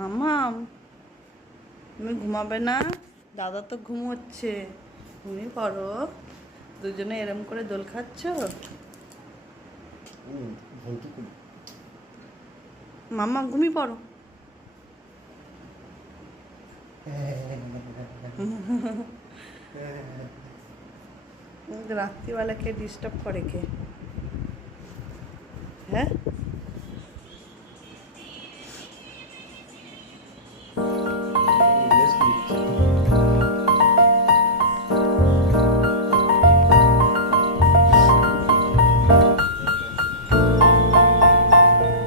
মাম্মাম, তুমি ঘুমাবে না? দাদা তো ঘুমোচ্ছে, তুমি পড়ো। দুজনে এরম করে দোল খাচ্ছ। মাম্মাম ঘুমিয়ে পড়ো। রাত্রিবেলাকে ডিস্টার্ব করে কে? হ্যাঁ,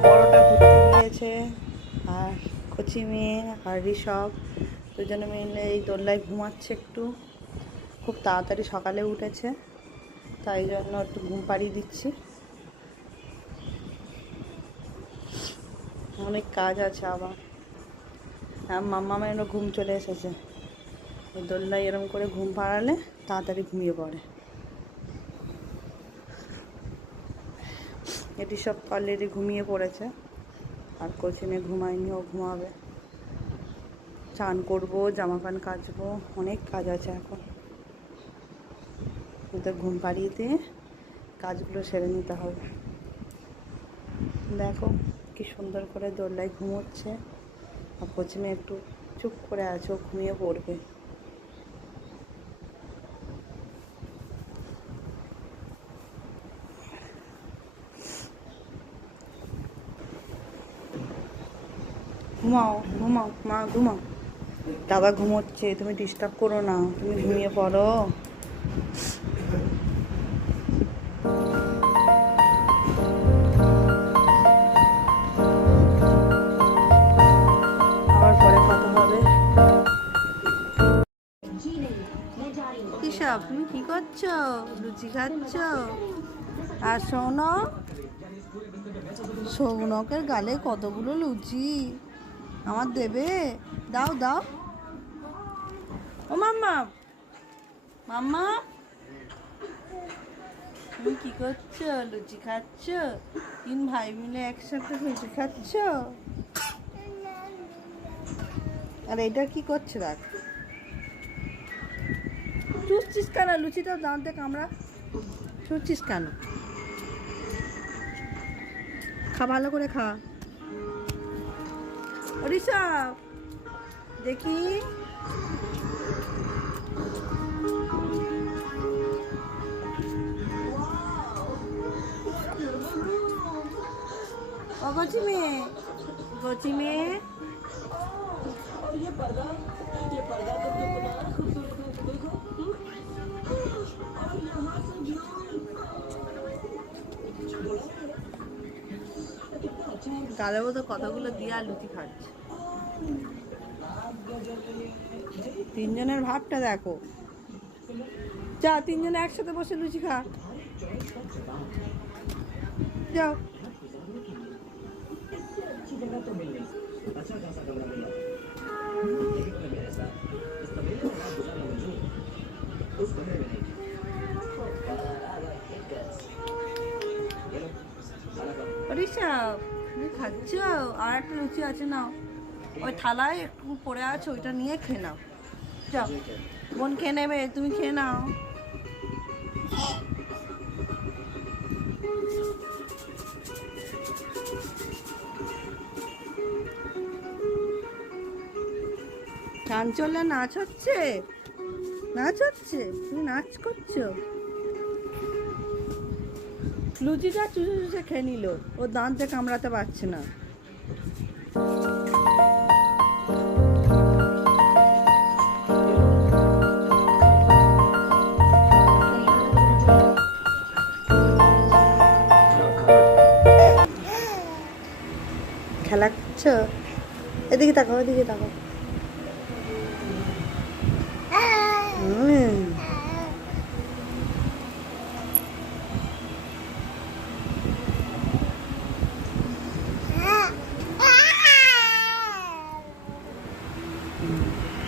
বড়টা ঘুরতে গিয়েছে, আর কচি মেয়ে আর ঋষভ দুজনে মিলে এই দোল্লায় ঘুমাচ্ছে। একটু খুব তাড়াতাড়ি সকালে উঠেছে, তাই জন্য একটু ঘুম পাড়িয়ে দিচ্ছি। অনেক কাজ আছে আবার। মাম্মামেরও ঘুম চলে এসেছে। দোল্লায় এরম করে ঘুম পাড়ালে তাড়াতাড়ি ঘুমিয়ে পড়ে। এটি সব অলরেডি ঘুমিয়ে পড়েছে, আর কোচিনে ঘুমায়নি, ও ঘুমাবে। চান করবো, জামা প্যান্ট কাচবো, অনেক কাজ আছে এখন। ওদের ঘুম পাড়িয়ে দিয়ে কাজগুলো সেরে নিতে হবে। দেখো কি সুন্দর করে দোল্লায় ঘুমোচ্ছে, আর কোচিনে একটু চুপ করে আছে, ও ঘুমিয়ে পড়বে। ঘুমাও ঘুমাও মা, ঘুমাও। দাদা ঘুমোচ্ছে, তুমি ডিস্টার্ব করো না, তুমি ঘুমিয়ে পড়ো। আবার পরে কথা হবে। কিসব, তুমি কি করছো? লুচি খাচ্ছ? আর সৌনকের গালে কতগুলো লুচি, আমার দেবে? দাও দাও। ও মাম্মা, মাম্মা তুমি কি করছো? লুচি খাচ্ছ? তিন ভাই মিলে একসাথে লুচি খাচ্ছ? আর এটা কি করছে? দেখ, চুষছিস কেন? লুচিটা দাঁতে কামড়া, চুষছিস কেন? খা, ভালো করে খা। ঋষভ দেখি, ও গচি মেয়ে, গচি মেয়ে, গালের মতো কতগুলো দিয়া লুচি খাচ্ছে। তিনজনের ভাবটা দেখো। যা, তিনজনে একসাথে বসে লুচি খা, যাও। ঋষভ তুমি খাচ্ছ? আর একটা লুচি আছে, নাও। ওই থালায় একটু পড়ে আছে, ওইটা নিয়ে খেয়ে নাও। যাও, বোন খেয়ে নেবে, তুমি খেয়ে নাও। চাঞ্চল্য নাচ হচ্ছে, নাচ হচ্ছে, তুমি নাচ করছো। লুচিটা চুষে চুষে খেয়ে নিল, ও দাঁতে কামড়াতে পারছে না। খেলা করছো? এদিকে তাকাও, এদিকে তাকাও।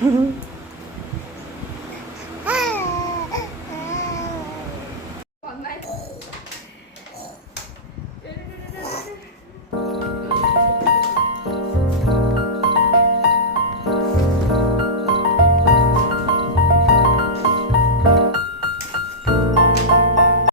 Mm-hmm.